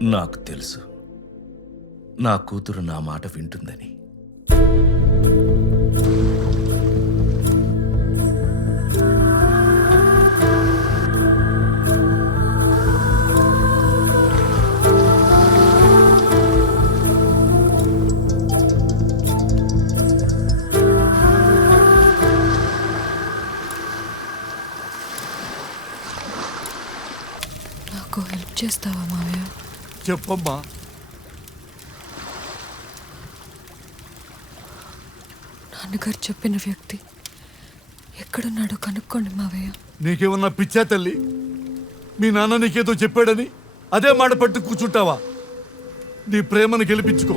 నాకు తెలుసు నా కూతురు నా మాట వింటుందని. నాకు హెల్ప్ చేస్తావా మావయ్య? చెప్పమ్మా. నాన్నగారు చెప్పిన వ్యక్తి ఎక్కడున్నాడో కనుక్కోండి మావయ్య. నీకేమన్నా పిచ్చా తల్లి? మీ నాన్న నీకేదో చెప్పాడని అదే మాట పట్టు కూర్చుంటావా? నీ ప్రేమను గెలిపించుకో,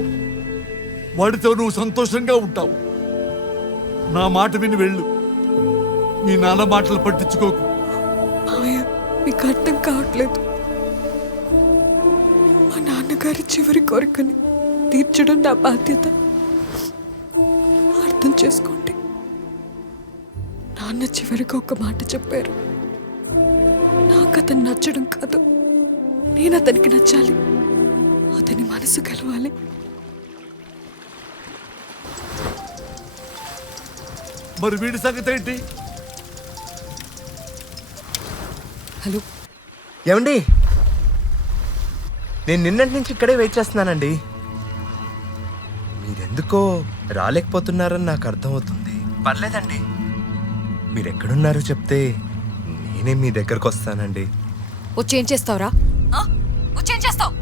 వాడితో నువ్వు సంతోషంగా ఉంటావు. నా మాట విని వెళ్ళు, మీ నాన్న మాటలు పట్టించుకోకు. మావయ్య, మీకు అర్థం కావట్లేదు. మా నాన్నగారి చివరి కోరికని తీర్చడం నా బాధ్యత. అర్థం చేసుకోండి. నాన్న చివరికి ఒక మాట చెప్పారు. నాకు అతను నచ్చడం కాదు, నేను అతనికి నచ్చాలి. అతని మనసు కలవాలి. మరి వీడి సంగతి ఏంటి? హలో, ఏమండి, నేను నిన్నటి నుంచి ఇక్కడే వెయిట్ చేస్తున్నానండి. మీరెందుకో రాలేకపోతున్నారని నాకు అర్థమవుతుంది. పర్లేదండి, మీరు ఎక్కడున్నారో చెప్తే నేనే మీ దగ్గరకు వస్తానండి. వచ్చేం చేస్తావురా? వచ్చేం చేస్తావు?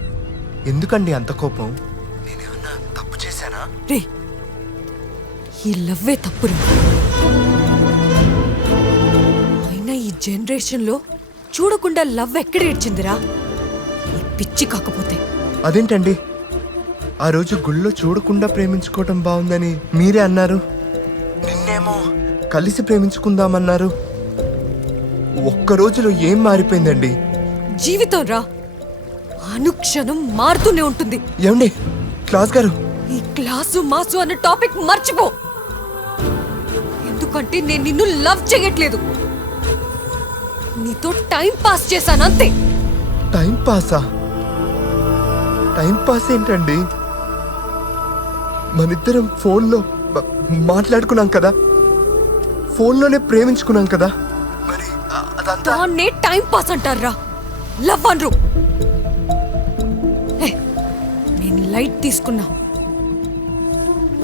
ఎందుకండి అంత కోపం? నేనేమన్నా తప్పు చేశానా? రే, ఈ లవ్వే తప్పురా. అయినా ఈ జనరేషన్లో చూడకుండా లవ్ ఎక్కడ ఏడ్చిందిరా? ఈ పిచ్చి కాకపోతే. అదేంటండి, ఆ రోజు గుళ్ళో చూడకుండా ప్రేమించుకోవటం బాగుందని మీరే అన్నారు. నిన్నేమో కలిసి ప్రేమించుకుందామన్నారు. ఒక్క రోజులో ఏం మారిపోయిందండి? జీవితం రా, అనుక్షణం మారుతూనే ఉంటుంది. ఏమండి, క్లాస్ గారు, ఈ క్లాసు మాసు అన్న టాపిక్ మర్చిపో. ఎందుకంటే నేను నిన్ను లవ్ చేయట్లేదు, నీతో టైం పాస్ చేశాను అంతే. టైం పాసా? టైం పాస్ ఏంటండి? మనిద్దరం ఫోన్లో మాట్లాడుకున్నాం కదా, ఫోన్లోనే ప్రేమించుకున్నాం కదా. మరి అదంతా దాన్నే టైం పాస్ అంటారా, లవ్ అనరు. నేను లైట్ తీసుకున్నా,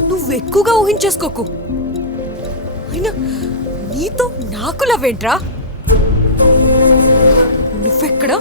నువ్వు ఎక్కువగా ఊహించేసుకోకు. అయినా నీతో నాకు లవ్ ఏంట్రా? నువ్వెక్కడా